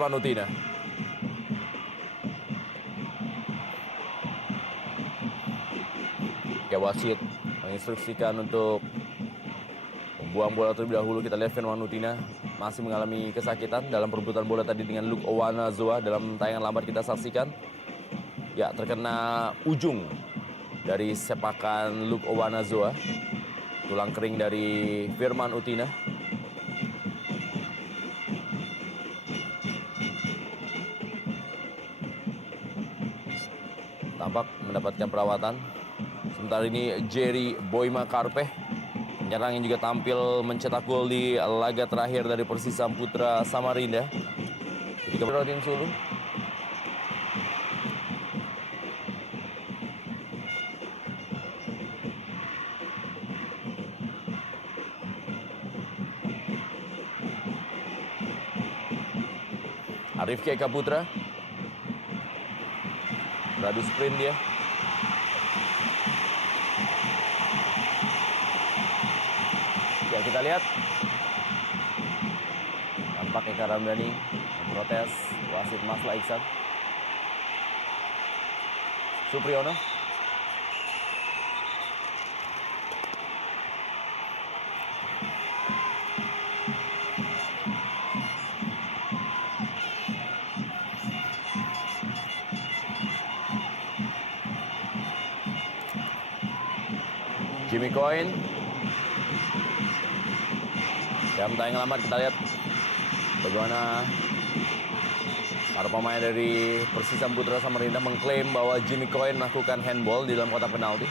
Firman Utina. Ya, wasit menginstruksikan untuk membuang bola terlebih dahulu. Kita lihat Firman Utina masih mengalami kesakitan dalam perebutan bola tadi dengan Luke Owanazoa. Dalam tayangan lambat kita saksikan, ya, terkena ujung dari sepakan Luke Owanazoa, tulang kering dari Firman Utina. Tampak mendapatkan perawatan. Sementara ini Jerry Boima Karpeh, penyerang yang juga tampil mencetak gol di laga terakhir dari Persisam Putra Samarinda. Ketika Rodin Sulu. Arif Eka Putra. Beradu sprint dia. Ya, kita lihat. Tampak Eka Ramdhani memprotes wasit Masla Iksan. Supriyono. Jimmy Coin. Dalam tayangan lambat kita lihat bagaimana para pemain dari Persisam Putra Samarinda mengklaim bahwa Jimmy Coin melakukan handball di dalam kotak penalti.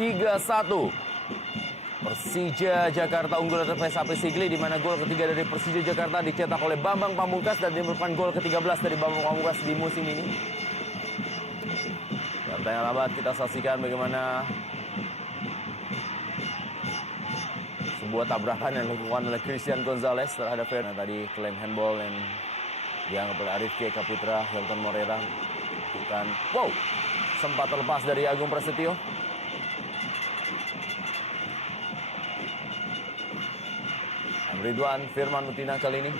(3-1). Persija Jakarta unggul atas PSAP Sigli, di mana gol ketiga dari Persija Jakarta dicetak oleh Bambang Pamungkas dan merupakan gol ke-13 dari Bambang Pamungkas di musim ini. Dalam tayangan lambat kita saksikan bagaimana sebuah tabrakan yang dilakukan oleh Christian Gonzalez terhadap Fernand. Tadi klaim handball yang dianggap oleh Arif Eka Putra. Hilton Morera bukan, sempat terlepas dari Agung Prasetyo. Ridwan Firman Utina kali ini.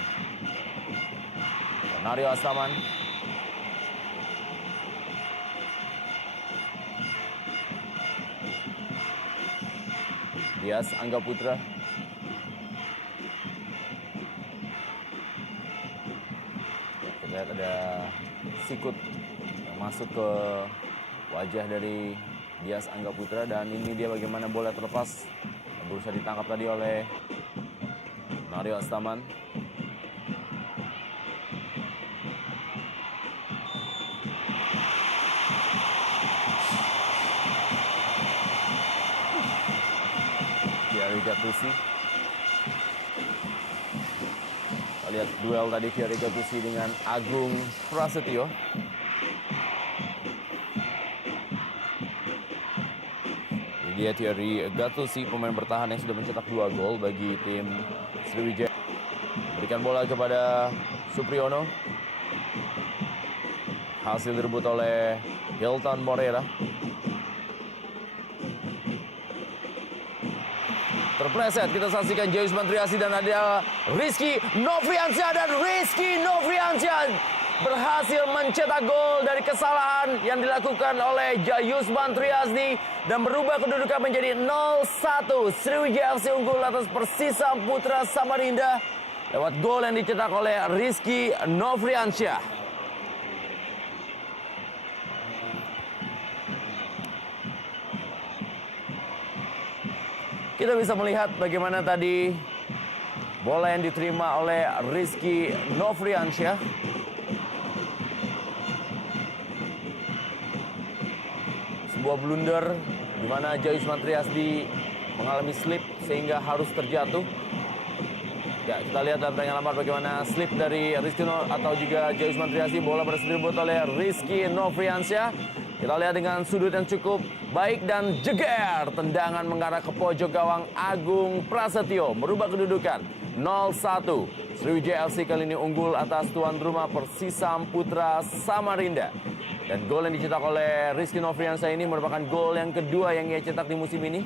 Nario Astaman. Dias Angga Putra. Kita lihat ada sikut yang masuk ke wajah dari Dias Angga Putra, dan ini dia bagaimana bola terlepas yang berusaha ditangkap tadi oleh Nario Astaman. Thierry Gattuso. Kita lihat duel tadi Thierry Gattuso dengan Agung Prasetyo. Dia Thierry Gattuso, pemain bertahan yang sudah mencetak 2 gol bagi tim Sriwijaya. Berikan bola kepada Supriyono. Hasil direbut oleh Hilton Morera. Terpleset, kita saksikan Jayusman Triasi dan ada Rizky Nofriansyah, dan Rizky Nofriansyah berhasil mencetak gol dari kesalahan yang dilakukan oleh Jayusman Triasdi dan berubah kedudukan menjadi 0-1. Sriwijaya FC unggul atas Persisam Putra Samarinda lewat gol yang dicetak oleh Rizky Nofriansyah. Kita bisa melihat bagaimana tadi bola yang diterima oleh Rizky Nofriansyah. Sebuah blunder di mana Jayusman Triasdi mengalami slip sehingga harus terjatuh. Ya, kita lihat dalam tayangan lambat bagaimana slip dari Rizky atau juga Jayusman Triasdi. Bola berhasil direbut oleh Rizky Nofriansyah. Kita lihat dengan sudut yang cukup baik dan jeger. Tendangan mengarah ke pojok gawang Agung Prasetyo. Merubah kedudukan 0-1. Sriwijaya FC kali ini unggul atas tuan rumah Persisam Putra Samarinda. Dan gol yang dicetak oleh Rizky Nofriansyah ini merupakan gol yang kedua yang ia cetak di musim ini.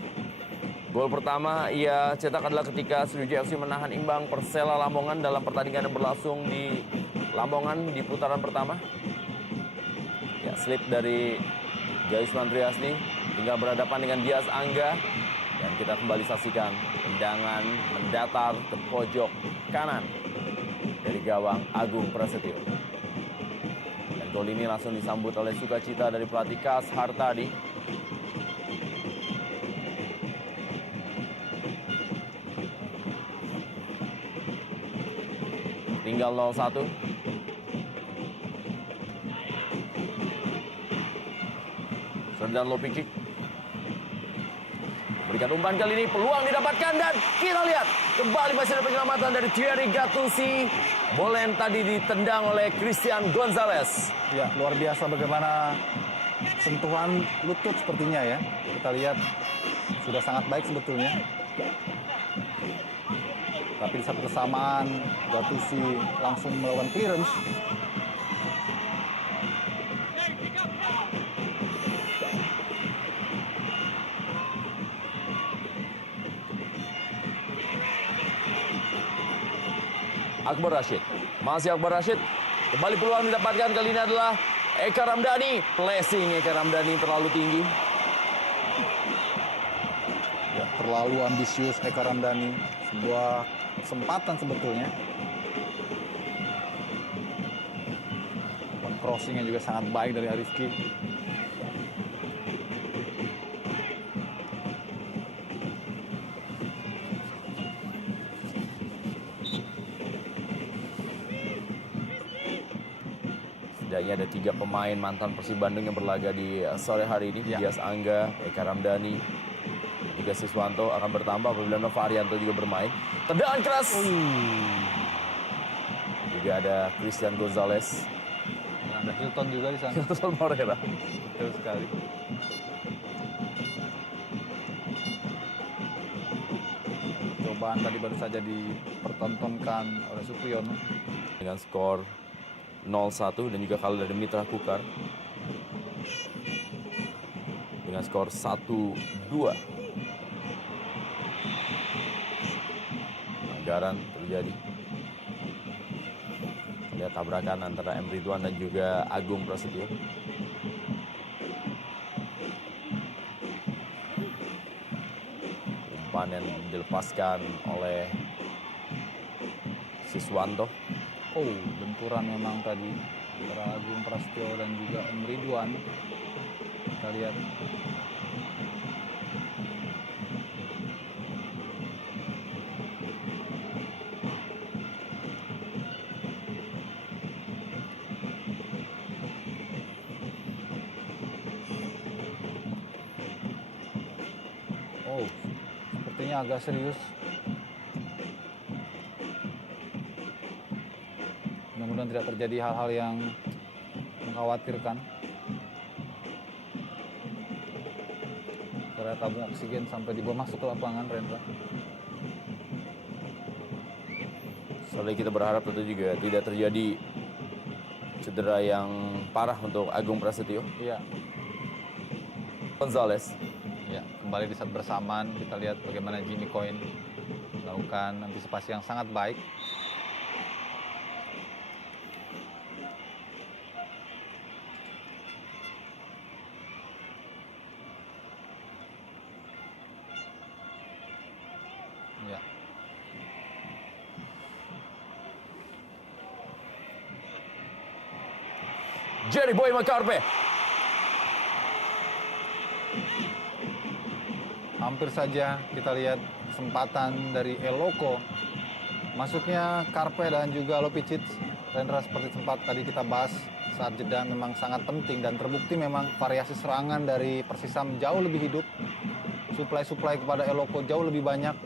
Gol pertama ia cetak adalah ketika Sriwijaya FC menahan imbang Persela Lamongan dalam pertandingan yang berlangsung di Lamongan di putaran pertama. Ya, slip dari Joyusman Triasni tinggal berhadapan dengan Dias Angga. Dan kita kembali saksikan tendangan mendatar ke pojok kanan dari gawang Agung Prasetyo. Dan gol ini langsung disambut oleh sukacita dari pelatih Kas Hartadi. Tinggal 0-1. Serdan Lopicic berikan umpan kali ini, peluang didapatkan dan kita lihat kembali masih ada penyelamatan dari Thierry Gattuso. Bola yang tadi ditendang oleh Christian Gonzalez. Ya, luar biasa bagaimana sentuhan lutut sepertinya ya. Kita lihat sudah sangat baik sebetulnya. Tapi di saat bersamaan Gattuso langsung melakukan clearance. Akbar Rashid, masih Akbar Rashid, kembali peluang didapatkan kali ini adalah Eka Ramdhani. Placing Eka Ramdhani terlalu tinggi. Ya, terlalu ambisius Eka Ramdhani. Sebuah kesempatan sebetulnya. Crossing yang juga sangat baik dari Arifki. Setidaknya ada 3 pemain mantan Persib Bandung yang berlaga di sore hari ini. Ya. Dias Angga, Eka Ramdhani, juga Siswanto akan bertambah apabila Nova Arianto juga bermain. Tendangan keras. Juga ada Christian Gonzalez. Ada Hilton juga di sana. Hilton Moreira. Betul sekali. Cobaan tadi baru saja dipertontonkan oleh Supriyono. Dengan skor 0-1 dan juga kalah dari Mitra Kukar. Dengan skor 1-2. Pelanggaran terjadi. Lihat tabrakan antara M. Ridwan dan juga Agung Prasetyo. Umpan yang dilepaskan oleh Siswanto. Oh, benturan memang tadi antara Agung Prasetyo dan juga M. Ridwan. Kita lihat. Oh, sepertinya agak serius. Mudah-mudahan tidak terjadi hal-hal yang mengkhawatirkan. Karena tabung oksigen sampai dibawa masuk ke lapangan, Rendra. Soalnya kita berharap tentu juga tidak terjadi cedera yang parah untuk Agung Prasetyo. Iya. Gonzalez. Ya, kembali di saat bersamaan kita lihat bagaimana Jimmy Coyne melakukan antisipasi yang sangat baik. Ya. Jerry Boy Makarpe. Hampir saja kita lihat kesempatan dari Eloko. Masuknya Karpe dan juga Lopicic. Rendra seperti sempat tadi kita bahas saat jeda memang sangat penting dan terbukti memang variasi serangan dari Persisam jauh lebih hidup. Suplai kepada Eloko jauh lebih banyak.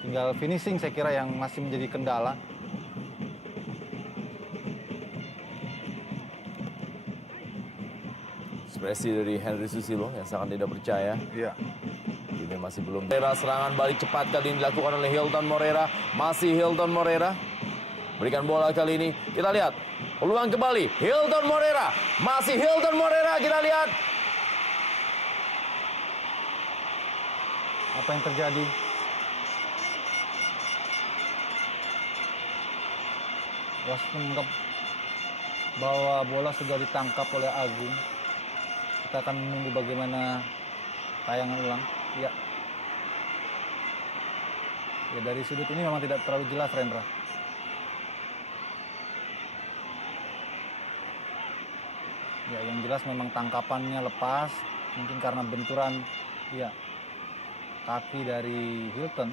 Tinggal finishing saya kira yang masih menjadi kendala. Ekspresi dari Henry Susilo yang sangat tidak percaya. Iya. Ini masih belum. Moreira, serangan balik cepat kali ini dilakukan oleh Hilton Moreira. Masih Hilton Moreira. Berikan bola kali ini. Kita lihat. Peluang kembali. Hilton Moreira. Masih Hilton Moreira. Kita lihat. Apa yang terjadi? Wasit menganggap bahwa bola sudah ditangkap oleh Agung. Kita akan menunggu bagaimana tayangan ulang. Ya. Ya, dari sudut ini memang tidak terlalu jelas, Rendra. Ya, yang jelas memang tangkapannya lepas, mungkin karena benturan ya kaki dari Hilton.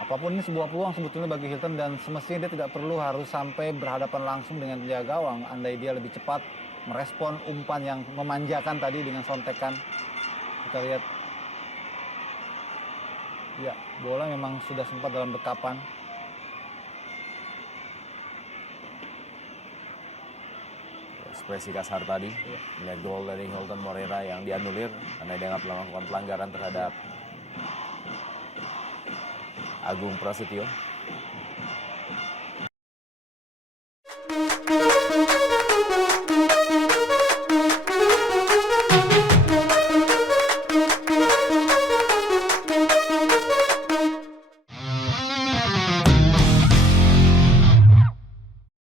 Apapun ini sebuah peluang sebetulnya bagi Hilton dan semestinya dia tidak perlu harus sampai berhadapan langsung dengan penjaga gawang. Andai dia lebih cepat merespon umpan yang memanjakan tadi dengan sontekan. Kita lihat. Ya, bola memang sudah sempat dalam dekapan. Ekspresi kasar tadi. Melihat gol dari Hilton Moreira yang dianulir karena dianggap melakukan pelanggaran terhadap Agung Prasetyo.